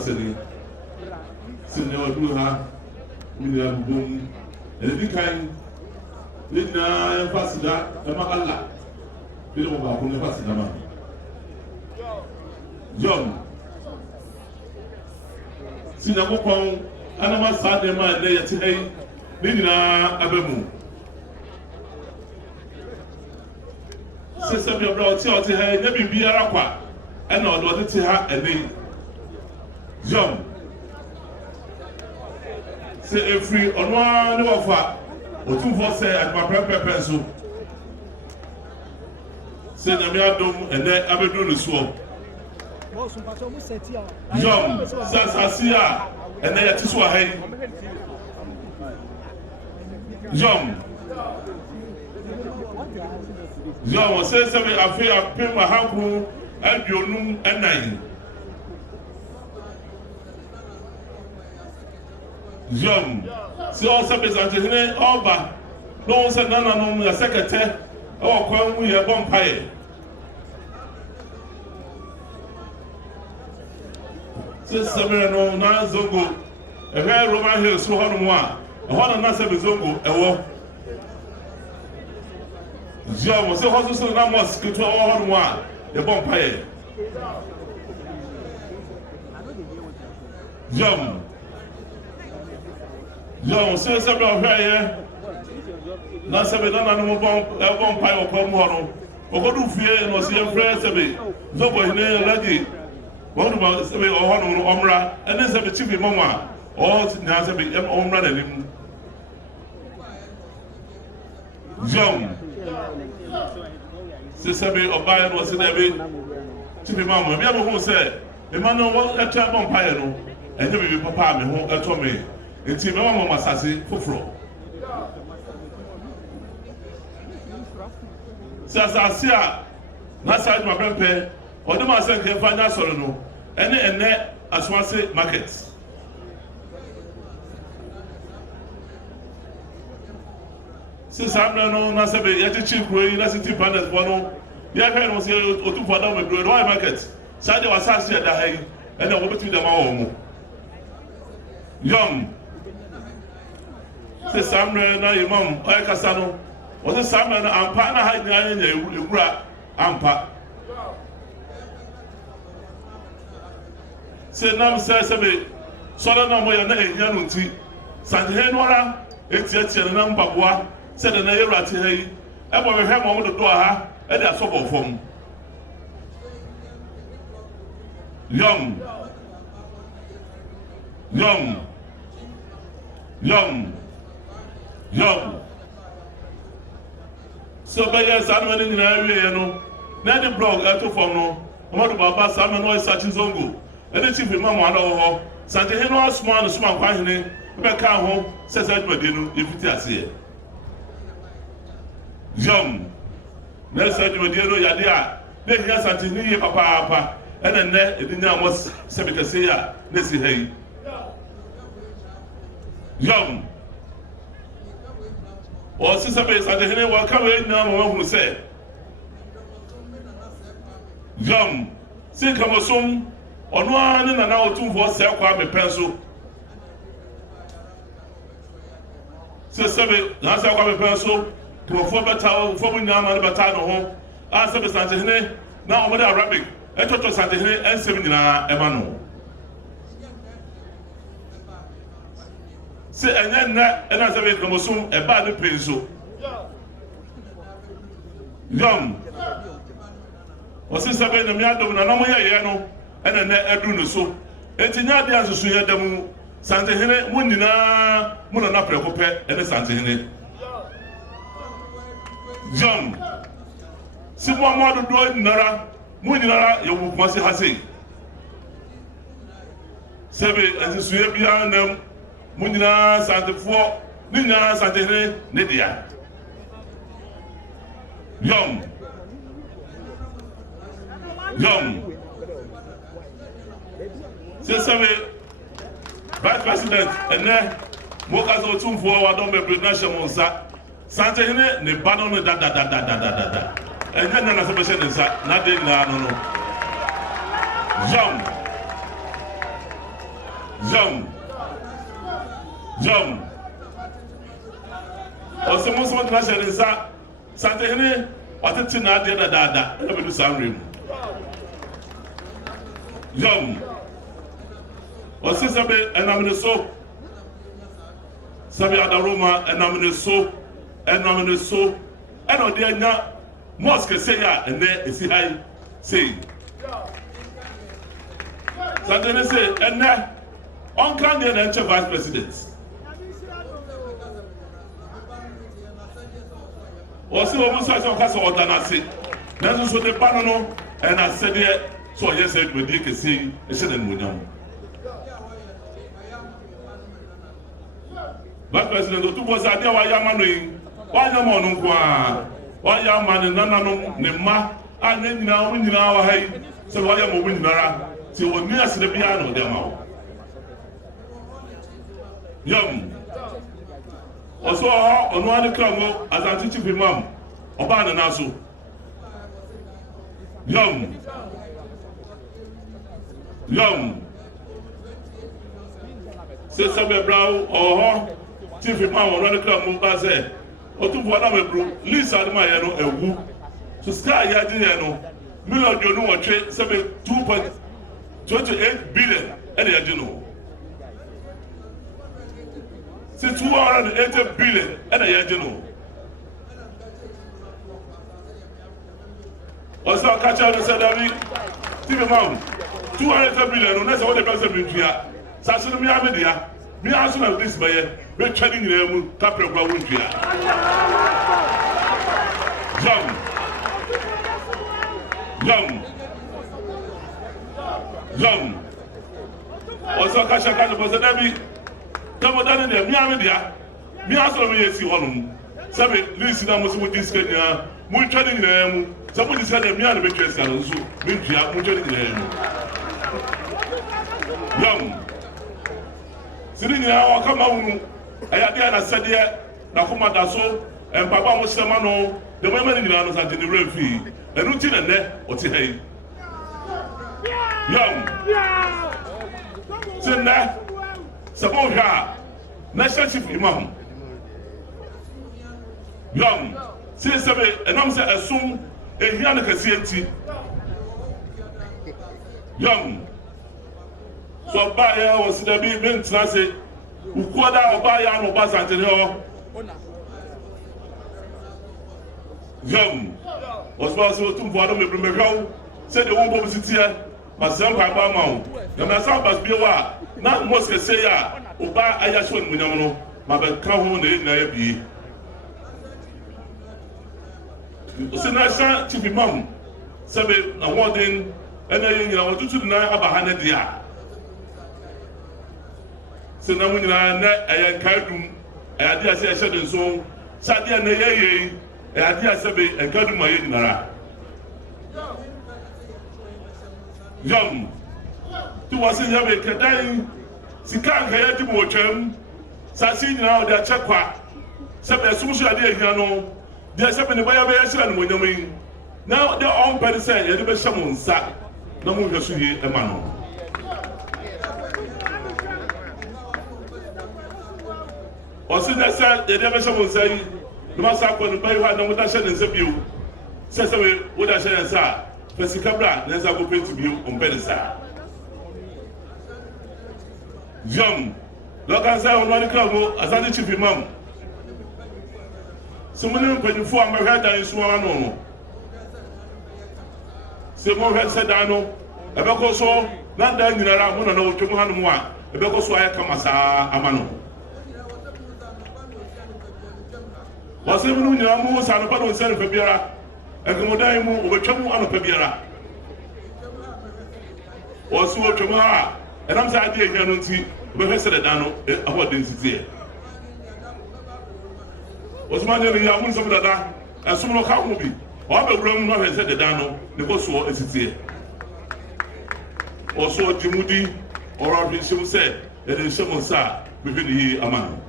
Kasani. Senior Duha, William Boom, and the kind. Lina Fasida, Emma, Bill Bakuna Fasida. John Sinapon, Anama Sadema, they say, Lina Abemu. Sister, your brother, tell her, never be a rapper, and not what it her a name. John say a free on one offer. O tún fọ́ sẹ́ àgbàpẹ́pẹ́pẹ́ so sẹ́ nyàmé adom ẹ̀nẹ́ abẹ́dúró ní sùọ́ yọm sàsàsì à ẹ̀nẹ́ yẹ ti sùọ́ ahẹ́ yọm sẹ́sẹ́mi àfẹ́ àpẹ́ mahankun ẹ̀dùnún ẹ̀nàyìn yọm. Si on se Asantehene ọba no se nana no ya sekete e okwan mu ye bompaye se samere no na zongo e he Roman Hills so hono mu a e hono na se zongo ewo jo mo se hozo so na mosque to hono mu a ye bompaye jom Yo, so several here. Na sebe na no bon pai o ko mo no. O ko du fie no se frɛ sebe. Zo bo hine lagi. Wonu ba sebe o hono no omra. Ene sebe chief mama. O na sebe em omra na nim. Jom. Se sebe oba no se debe. Chief mama, me am ho se. E ma no wo etra bon pai no. Enye bibi papa me ho eto me. Enti me mama masase foforo sasase a na side ma pempe ode ma se nke fanya soro no ene aswase market se samna no na sebe ya chi kuro yi na city panels bono ya ka no se otu fada me bro no market sade wasase ya da hayi ene wo betu da ma wo mu yom se samre na imam ay kasano o se samre na ampa na ha nyanya na ewura ampa se nam se sebe so na mo ya na ehia no nti Asantehene nora etiatia na mbaboa se de na yewura te ha yi e bo hwe mo do ha e de asobo fom Yom. So by your son in the area, no, Nanny blog at the phone, no, what about Sam and such as Zongo, and the chief Mamma or Asantehene was small and small, quietly, back home, says Edward, if it is here. Yom. Let's say you dear Yadia, then yes, Asantehene, papa, and then it didn't was Sebekasea, Nessie Hay. Yom. Or sister base at the Asantehene will come in now who said Yum, see come a sum on one and an hour 2 for self a pencil. Sister, that's how I pencil to a former tower, forming now and Batano home. Ask the Asantehene, now over the Arabic, I thought Asantehene and 7 Emmanuel. Se enye na ena se be komosum e ba de penso yom o se sabe na mi adom na mo ye no ena na edu no so enti nya de ansusu ye damu Asantehene mu nyina mu na preko pe ene Asantehene yom si mo amadu do nara mu nyina ye wu Kumasi hase sebe ansusu ye bia nam Munina Asantefo, Nina Asantehene, Nedia. Yom. Sesame, Vice President, and then Mokas or Tum for our Dome British Monsa, Asantehene, ne Banon da. And then another person is not no. Jom. Ose mo so na share nsa. Asantehene watete na ade na dada. Na be do samrem. Jom. Ose sabe enamne so. Sabe adaroma enamne so. Enamne so. Eno de anya Mosque say ya ene esi hai say. Asantehene say ene on kan de na vice president. Ose wo musa so kasa odanase. Nanso so de pano no and I said here so yes said we dey kesi e se na munyam. Vice president o tubo sa dia wa ya manu yi. Wa ya mo no kwa. Wa ya manu nana no ne ma anya nyina wa hai. Se wa ya mo bu nyinara. Se wo ni asire bia no de ma wo. Yam. Also, on one club, as I teach you, mom, about an asu. Yum. Say some brow or Tiffy Mom or run club move as a or to what I'm a brew, Lisa my a woo. So sky yadino, million you know a trade 2.28 billion, and you know. 280 billion and a year. Also, catch out and said, TV Mount 200 billion, that's all the president in here. Sasson, me, me, as soon as this mayor, we're trading them, Capra Gawuntria. Young. Also, catch out was a Debbie. Come down in there, me aso me yesi honum. Sabe, listen na mo so dis kenya, mo trading na mu. Somebody said me and be twese kan so, me tua mo trading na mu. Young. Sini nyina wa kama unu. Ayade na sede na kuma da so, papa mo sema no, de mo ma ni nyina no sante ni refi. Enu ti na ne, o ti hai. Young. Sinna Saboha, National Chief Imam. Young, say Sabe, and I'm saying, assume a Yana Cassienti. Young, so Baya was the big Transit, who called out Baya no Asantehene. Young, was also to Vodom Brumero, said the one publicity, but some Papa Mount. The Massabas be a na Mosque say ya oba ayaso nmunyam no ma be ka ho na ya bi o na sha Chief Imam sabe na wodin ena nyina otutu na aba ha na dia se na munyina na ayan kadum ayade ase ya shedin so sadia na yeye ayade asabe kadum ayi nyinara young tu wasi yabe kadai sikan kaya di mo twam sasi nyina o da chekwa sebe sumusu ade ehia no de sebe ne baya baya shira no nyam na de on pede say ye de be hye mo nsa na mo hwesu yi e ma no osi na say ye de be hye mo nsa yi no ma sa ko no bayi ha na mo da hye ne nsa biu sebe wo da hye nsa fesikabra na nsa go penti biu on pede sa Young, look and say on one club as I Chief Imam. Someone put for my head and swallow no. Simon had said, I know, a beco so, not that in around one or two hundred more, a beco so I come as a mano. Was even when you are more son of a son of Fabiera, and Commodimo over trouble on a Fabiera. Was so tomorrow. And I'm saying, I don't see, but I said, I don't know about this here. Was my name? I want some of that, and some of how will be. All the room not said the Dano, the boss is it here. Also, Jimudi or our bishop said that is someone saw within the Aman.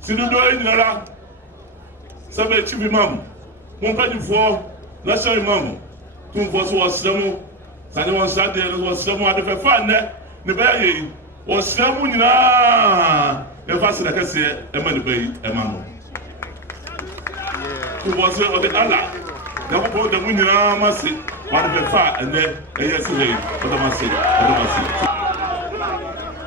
Sinudo in Nara, Sabe Chief Imam, 1 for National Imam, 2 for Swasamo. sade won sade no wasem ade fe fa ne ne ba ye wasem nyina e fa se da kase e ma ne ba yi e ma no to was o de ala na ko de nyina ma se wa de fe fa ene e yes le o da ma se